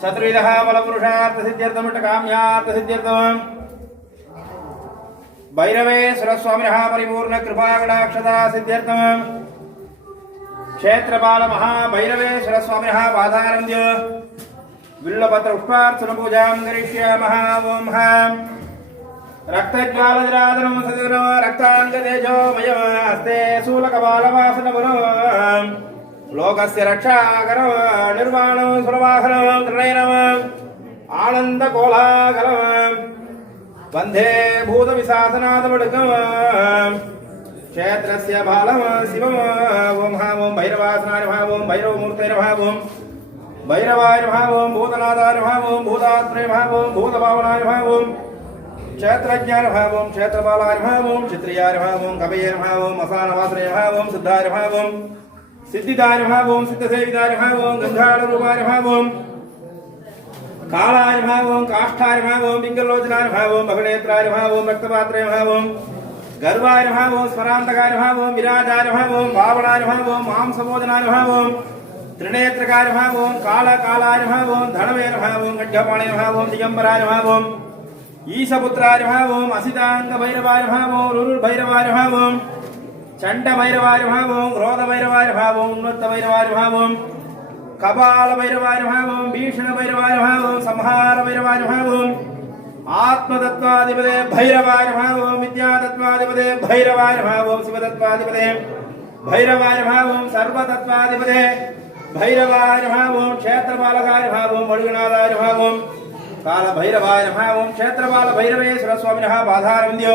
చతుర్విధ బలపురుషార్థసిద్ధ్యర్థమిట కామ్యార్థసిద్ధ్యర్థం భైరవే సురస్వామిన పరిపూర్ణ కృపాగణాక్షతా సిద్ధ్యర్థం క్షేత్రపాల మహాభైరవే సురస్వామిన పాదారంద్య బిల్లపత్ర పుష్పార్చన పూజాం కరిష్యామః ఓం హాం రక్తజ్వాలజరాదనం సదినం రక్తాంగతేజోమయ హస్తే శూలకపాలవాసనమును లోకస్య రక్షాకర నిర్వాణం సురవాహనం త్రినయనం ఆనందకోలాకరం వందే భూత విశాసనాథమడుకం క్షేత్రస్య బాలం శివం ఓం హా ఓం భైరవాసనాయ నమః ఓం భైరవమూర్తయ భావం ఓం భైరవాయ నమః ఓం భూతనాథాయ భావం ఓం భూతాత్రే భూతభావనాయ నమః క్షేత్రజ్ఞాన భావం ఓం క్షేత్రపాలాయ నమః ఓం క్షత్రియాయ నమః ఓం కవయే నమః ఓం సిద్ధాయ నమః सिद्धिदाय ओम ओम ओम कालाय ओम काष्ठाय ओम ओम ओम ओम गर्वाय ओम स्वरांतकाय ओम विराजाय ओम ओम ओम त्रिनेत्रकाय ओम काल कालाय ओम धनवे ओम ओम दिगंबराय ओम ईशपुत्राय ओम असितांग भैरवाय ओम भैरवाय ओम చండభైరవారిభావం భైరవాయ నమః కపాలభైరవారిభావం భీషణభైరవారిభావం సంహారభైరవారిభావం ఆత్మతత్వాధిపదే భైరవారిభావం విద్యాతత్వాధిపదే భైరవారిభావం శివతత్వాధిపదే భైరవారిభావం సర్వతత్వాధిపదే భైరవారిభావం క్షేత్రపాలకారిభావం మడుగునాథారిభావం కాల భైరవారిభావం క్షేత్రపాల భైరవేశ్వర స్వామిన పాధారవింద్యో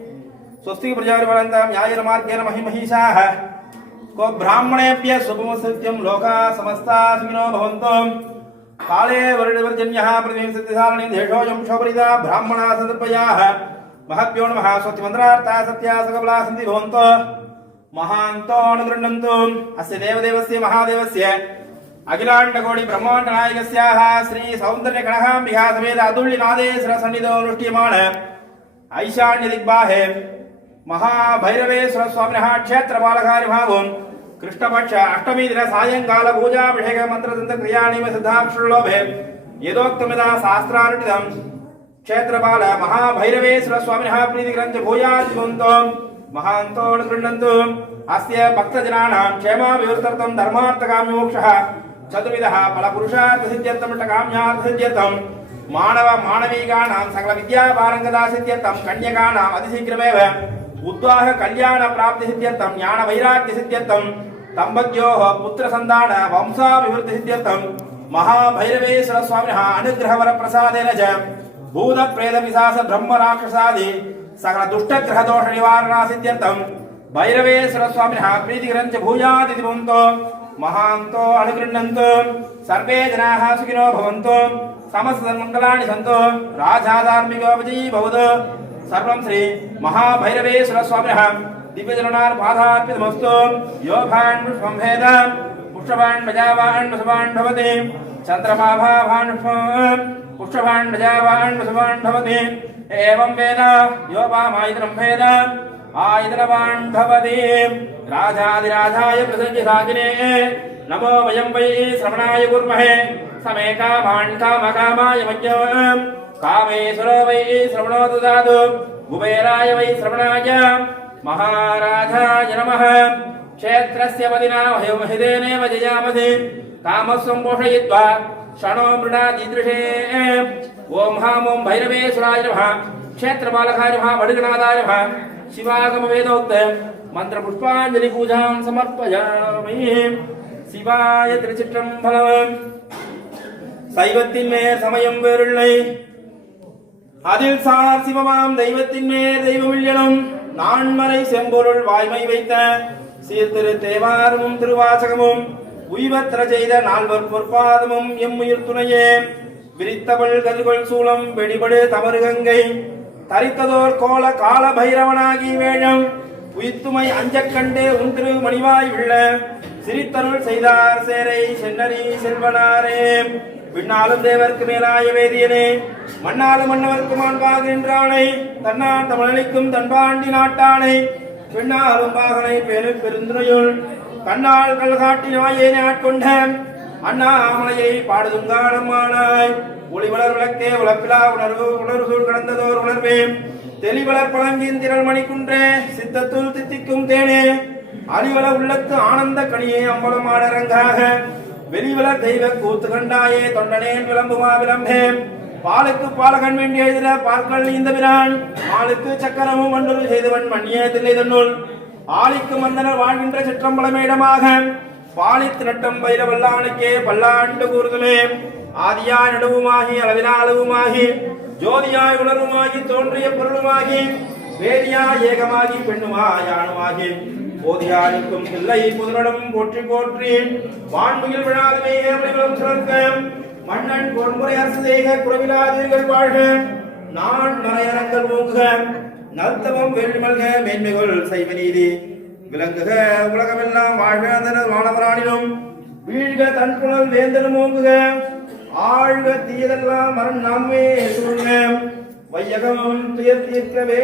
स्वस्ति प्रजावरन्तां यायेन मार्गेण महिमहिषाः को ब्राह्मणेभ्य सुभमसत्यं लोका समस्ता सुखिनो भवन्तु। काले वर्णवर्जन्यः प्रतिदिनं सत्यधारणे देशोऽयं शोभरिता ब्राह्मणाः सन्दर्भयाः महभ्यो नमः, स्वस्तिमन्त्रार्था सत्या सकबला सन्ति भवन्तो। महान्तो अनुगृह्णन्तु। अस्य देवदेवस्य, महादेवस्य। अखिलाण्डकोटि ब्रह्माण्डनायकस्याः श्रीसौन्दर्यगणहाम्बिका समेत अतुल्यनादे सरसन्निधौ अनुष्ठीयमाण। ऐशान्यदिग्बाहे। మహాభైరవేశ్వర స్వామి క్షేత్రపాలకారి భావం కృష్ణపక్ష అష్టమి దిన సాయంకాల పూజాభిషేక మంత్రతంత్ర క్రియాణిమ సిద్ధాక్షులోభే. యథోక్తమిద శాస్త్రానుటిదం. క్షేత్రపాల మహాభైరవేశ్వర స్వామిన ప్రీతి గ్రంథ భూయాదివంతో మహాంతో గృహంతు అస్య భక్తజనానాం క్షేమాభివృత్తర్థం ధర్మార్థకామ్య మోక్ష చతుర్విధ ఫలపురుషార్థ సిద్ధ్యర్థమిట కామ్యార్థ సిద్ధ్యర్థం మానవ మానవీకానాం సకల విద్యాపారంగదా సిద్ధ్యర్థం కన్యకానాం అతిశీఘ్రమేవ. ఉద్వాహ కళ్యాణ ప్రాప్తి సిద్ధ్యంతం జ్ఞాన వైరాగ్య సిద్ధ్యంతం దంపత్యో పుత్ర సంతాన వంశాభివృద్ధి సిద్ధ్యంతం మహాభైరవేశ్వర స్వామి అనుగ్రహ వర ప్రసాదేన చ భూత ప్రేత విశాస బ్రహ్మ రాక్షసాది సకల దుష్టగ్రహ దోష నివారణ సిద్ధ్యంతం భైరవేశ్వర స్వామి ప్రీతి గ్రంథ భూయాది దివంతో మహాంతో అనుగృహంతో సర్వే జనా సుఖినో భవంతో సమస్త మంగళాన్ని సంతో రాజాధార్మికోపజీ భవతు సర్వం శ్రీ మహాభైరవేశ్వర స్వామినః దివ్యజననార్ పాదార్పితమస్తు. యోభాన్ పుష్పంభేద పుష్పవాన్ ప్రజావాన్ వసవాన్ భవతి. చంద్రమాభావాన్ పుష్పవాన్ ప్రజావాన్ వసవాన్ భవతి. ఏవం వేద? యోపామాయుధనం భేద. ఆయుధనవాన్ భవతి. రాజాదిరాజాయ ప్రసంగి సాగినే. నమో వయం వై శ్రవణాయ కుర్మహే. సమే కామాన్ కామకామాయ మధ్య కామేశ్వరో कामेश्वरो वै श्रवणो ददातु कुबेराय वै श्रवणाय महाराजाय नमः क्षेत्रस्य वदिना वह्युमहिदेनैव जयामधि कामस्वं पोषयित्वा क्षणो मृणादिदृशे ॐ हां ॐ भैरवेश्वराय नमः क्षेत्रपालकाय नमः भटगणादाय नमः शिवागमवेदोक्त मन्त्रपुष्पाञ्जलिपूजां समर्पयामि சிவாய திருச்சிற்றம்பலம் சைவத்தின் மேல் சமயம் வேறில்லை அதில் சார் சிவமாம் தெய்வத்தின் மேல் தெய்வமில்லனும் நான்மறை செம்பொருள் வாய்மை வைத்த சீர்திரு தேவாரமும் திருவாசகமும் உய்வத்திர செய்த நால்வர் பொற்பாதமும் எம்முயிர் துணையே. விரித்தவள் கதிர்கள் சூளம் வெடிபடு தவறு கங்கை தரித்ததோர் கோல கால பைரவனாகி வேழம் உயித்துமை அஞ்சக்கண்டே உன் திரு மணிவாய் உள்ள சிரித்தருள் செய்தார் சேரை சென்னரி செல்வனாரே. விண்ணாலும் தேவருக்கு மேலாய வேதியனே மண்ணாலும் மன்னவர்க்கு மாண்பாகின்றானை தன்னான் தமிழளிக்கும் தன்பாண்டி நாட்டானை பெண்ணாலும் பாகனை பேரு பெருந்துரையுள் கண்ணால் கல் நாயேனே ஆட்கொண்ட அண்ணாமலையை பாடுதுங்காலம்மானாய் ஒளிவளர் விளக்கே உழப்பிலா உணர்வு உணர்வு சூழ் கடந்ததோர் உணர்வே. தெளிவளர் பழங்கின் திரள் மணிக்குன்றே சித்தத்துள் தித்திக்கும் தேனே. அழிவள உள்ளத்து ஆனந்த கனியே அம்பலமாடரங்காக வெளிவல தெய்வ கூத்து கண்டாயே தொண்டனேன் விளம்புமா விளம்பே. பாலுக்கு பாலகன் வேண்டி எழுதின பார்க்கல் இந்த பிரான் மாலுக்கு சக்கரமும் மண்டொரு செய்தவன் மண்ணியே தில்லை தன்னுள் ஆளிக்கு மந்தனர் வாழ்கின்ற சிற்றம்பலமேடமாக பாலித்து நட்டம் பயிர வல்லானுக்கே பல்லாண்டு கூறுதலே. ஆதியாய் நடுவுமாகி அளவினா அளவுமாகி ஜோதியாய் உணர்வுமாகி தோன்றிய பொருளுமாகி வேதியாய் ஏகமாகி பெண்ணுமாய் ஆணுமாகி. போதியானுக்கும் பிள்ளை புதனடும் போற்றி போற்றி. வான்மையில் விழாதமே ஏவலிகளும் சிறக்க மன்னன் பொன்முறை அரசு செய்க குறவிலாதீர்கள் வாழ்க. நான் நரையரங்கள் ஓங்குக நல்தவம் வெள்ளிமல்க மேன்மைகள் செய்வ நீதி. விளங்குக உலகமெல்லாம் வாழ்க வானவரானிலும் வீழ்க தன் புலல் வேந்தனும் ஓங்குக. ஆழ்க தீயதெல்லாம் மரண் நாமே சொல்லுங்க. வையகமும் துயர் தீர்க்கவே.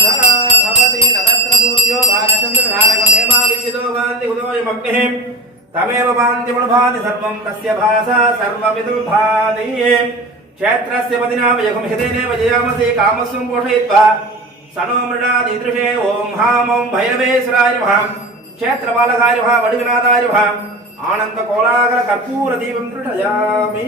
నతత్ర సూర్యో భాంతి ఉదోయమగ్నిః తమేవ భాంతి మునుభాతి సర్వం తస్య భాసా సర్వమిదు క్షేత్రస్య పదినా వయకం హితేనేవ జయామసి కామస్వం పోషయిత్వా సనో మృడాదీదృశే ఓం హాం ఓం భైరవేశ్వరాయ నమః క్షేత్రపాలకాయ నమః వడుగనాథాయ నమః ఆనంద కోలాగల కర్పూర దీపం దృఢయామి